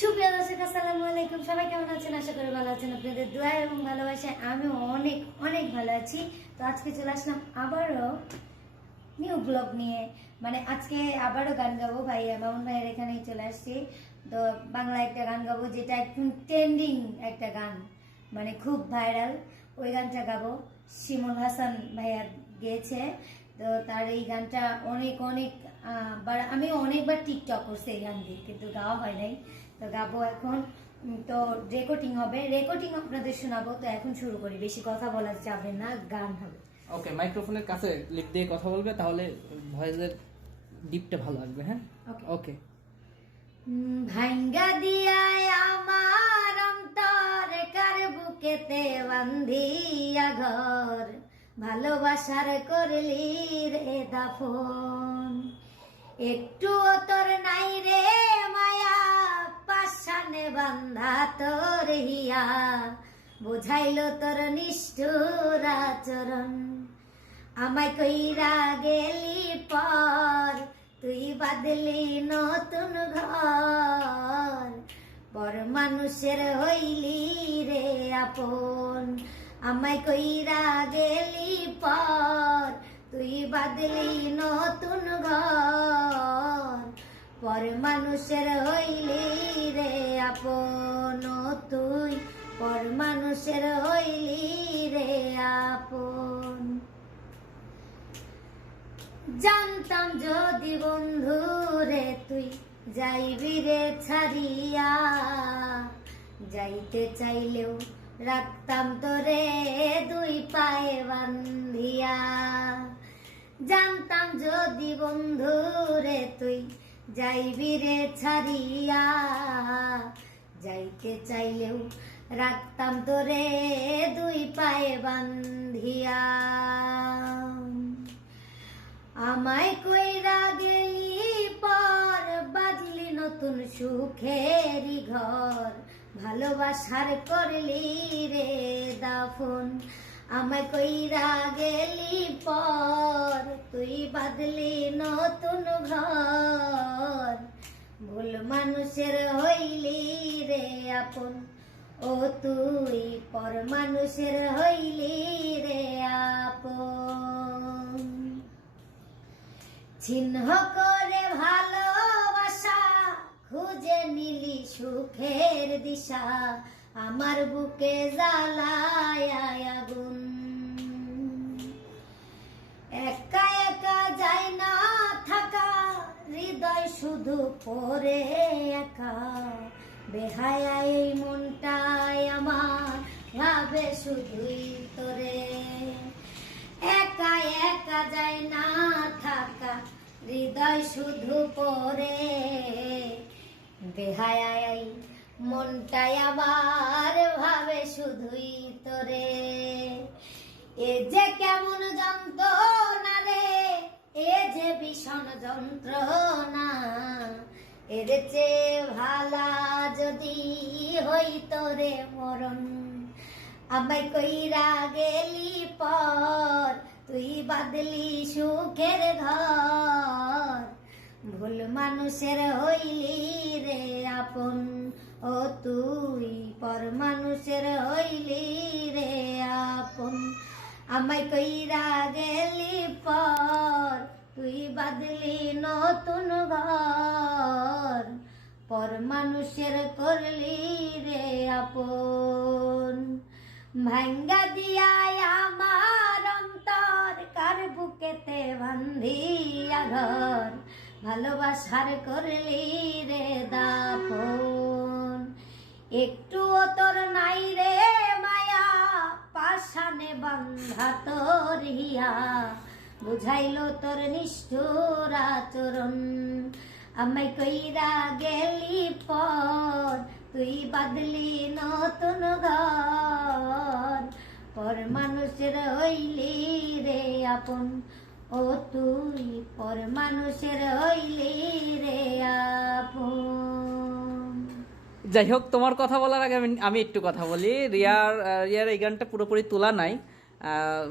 সুপ্রিয় দর্শক আসসালামু আলাইকুম, সবাই কেমন আছেন? আশা করি ভালো আছেন। আপনাদের দোয়া এবং ভালোবাসায় আমি অনেক অনেক ভালো আছি। তো আজকে চলে আসলাম আবারও নিউ ব্লগ নিয়ে। মানে আজকে আবারও গান গাবো, মামুন ভাইয়ের এখানেই চলে আসছি। তো বাংলা একটা গান গাবো, যেটা একদম ট্রেন্ডিং একটা গান, মানে খুব ভাইরাল। ওই গানটা গাবো, শিমুল হাসান ভাইয়া গেয়েছে। তো তার এই গানটা অনেক অনেক আমি অনেকবার টিকটক করছি এই গান দিয়ে, কিন্তু গাওয়া হয় নাই। তো গাবো এখন। তো রেকর্ডিং হবে, রেকর্ডিং আপনাদের শোনাবো। তো এখন শুরু করি, বেশি কথা বলা যাবে না, গান হবে। ওকে, মাইক্রোফোনের কাছে লিপ দিয়ে কথা বলবে, তাহলে ভয়েসের ডিপটা ভালো আসবে। হ্যাঁ, ওকে। ভাঙ্গা দিয়ায় আমার অন্তর, কার বুকেতে বান্ধিয়া ঘর, ভালোবাসার করলি রে দাফন। একটু তোর নাই রে মায়া, পাশানে বান্ধা তোর হিয়া, বুঝাইল তোর নিষ্ঠুর আচরণ। আমায় কইরা গেলি পর, তুই বাদলি নতুন ঘর, পর মানুষের হইলি রে আপন। আমায় কইরা গেলি পর, তুই বাদলি নতুন ঘর, পর মানুষের হইলি রে আপন। তুই পর মানুষের হইলি রে আপন। জানতাম যদি বন্ধু রে তুই যাইবি রে ছাড়িয়া, যাইতে চাইলেও রাখতাম তোরে দুই পায়ে বান্ধিয়া। জানতাম যদি বন্ধু রে তুই যাইবি রে ছাড়িয়া, যাইতে চাইলেও রাখতাম তোরে দুই পায়ে বান্ধিয়া। আমায় কইরা গেলি পর, বাঁধলি নতুন সুখেরই ঘর, ভালোবাসার করলি রে দাফন। আমায় কইরা গেলি পর, তুই বাঁধলি নতুন ঘর, ভুল মানুষের হইলি রে আপন। ও তুই পর মানুষের হইলি রে আপন। চিহ্ন করে ভালোবাসা খুঁজে নিলি সুখের দিশা, আমার বুকে জ্বালায় আগুন। একা একা যায় না থাকা, হৃদয় শুধু পড়ে একা, বেহায়া এই মনটাই আমার ভাবে শুধুই তোরে। একা একা যায় না থাকা, হৃদয় শুধু পড়ে, বেহায়াই মনটাই আবার ভাবে শুধুই তোরে। এ যে কেমন যন্ত্রণা রে, এ যে ভীষণ যন্ত্রণা, এর চেয়ে ভালা যদি হইতো রে মরণ। আমায় কইরা গেলি পর, তুই বাদলি সুখের ঘর, ভুল মানুষের হইলি রে আপন। ও তুই পর মানুষের হইলি রে আপন। আমায় কইরা গেলি পর, তুই বাদলি নতুন ঘর, পর মানুষের করলি রে আপন। ভাঙ্গা দিয়ায় আমার অন্তর, কার বুকেতে বান্ধিয়া ঘর, ভালোবাসার করলি রে দাফন। একটুও তোর নাই রে মায়া, পাশানে বান্ধা তোর হিয়া, বুঝাইল তোর নিষ্ঠুর আচরণ। আমায় কইরা গেলি পর, তুই বাদলি নতুন ঘর, পর মানুষের হইলি রে আপন। ও তুই পর মানুষের হইলি রে আপন। যাই হোক, তোমার কথা বলার আগে আমি একটু কথা বলি। রিয়ার এই গানটা পুরোপুরি তোলা নাই,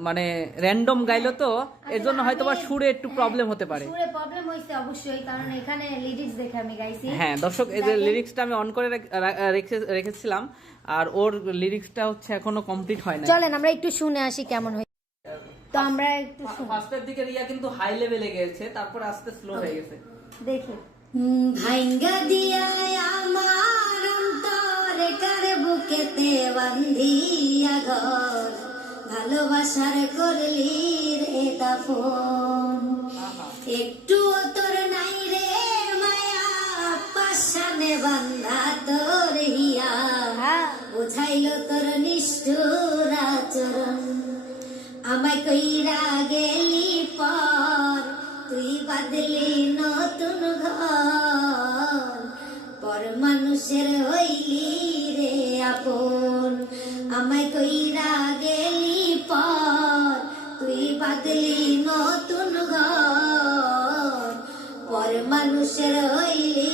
মানে র্যান্ডম গাইলো তো এর জন্য হয়তো বা সুরে একটু প্রবলেম হতে পারে। সুরে প্রবলেম হইছে অবশ্যই, কারণ এখানে লিরিক্স দেখে আমি গাইছি। হ্যাঁ দর্শক, এই যে লিরিক্সটা আমি অন করে রেখেছিলাম, আর ওর লিরিক্সটা হচ্ছে এখনো কমপ্লিট হয় না। চলেন আমরা একটু শুনে আসি কেমন হয়। তো আমরা একটু ফার্স্টের দিকে রিয়া কিন্তু হাই লেভেলে গেছে, তারপর আস্তে স্লো হয়ে গেছে। দেখি। ভাইঙ্গা দিয়া আমার অন্তরে কার বুকেতে বান্ধিয়া ঘর, ভালোবাসার করলি রে দাফন, একটু তোর নাই রে মায়া, পাশানে বান্ধা তোর হিয়া, বুঝাইল তোর নিষ্ঠুর আচরণ, আমায় কইরা গেলি পর, তুই বাদলি নতুন ঘর, পর মানুষের হইলি রে আপন, আমায় কইরা গেলি পর, তুই বাদলি নতুন ঘর, পর মানুষের হইলি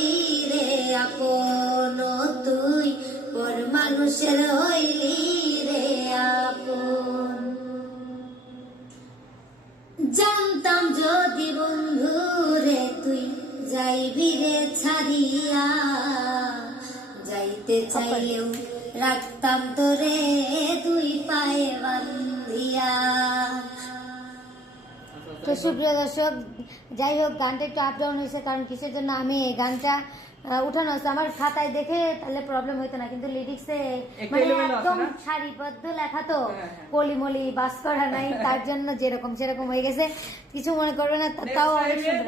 রে আপন, তুই পর মানুষের হইলি রে আপন। জানতাম যদি বন্ধু রে তুই যাইবি রে ছাড়িয়া, যাইতে চাইলেও রাখতাম তোরে দুই পায়ে বান্ধিয়া। তো সুপ্রিয় দর্শক, যাই হোক গানটা একটু আপ ডাউন হয়েছে, কারণ কিসের জন্য আমি এই গানটা উঠানো হয়েছে আমার খাতায় দেখে তাহলে প্রবলেম হইতো না, কিন্তু লিরিক্সে মানে একদম সারিবদ্ধ লেখা তো, কলিমলি বাস করা নাই, তার জন্য যেরকম সেরকম হয়ে গেছে, কিছু মনে করবে না। তাও অনেক সুন্দর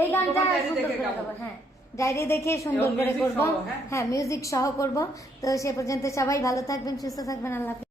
এই গানটা সুন্দর করে দেবো। হ্যাঁ, ডায়েরি দেখে সুন্দর করে করবো, হ্যাঁ মিউজিক সহ করবো। তো সে পর্যন্ত সবাই ভালো থাকবেন, সুস্থ থাকবেন, আল্লাহ হাফেজ।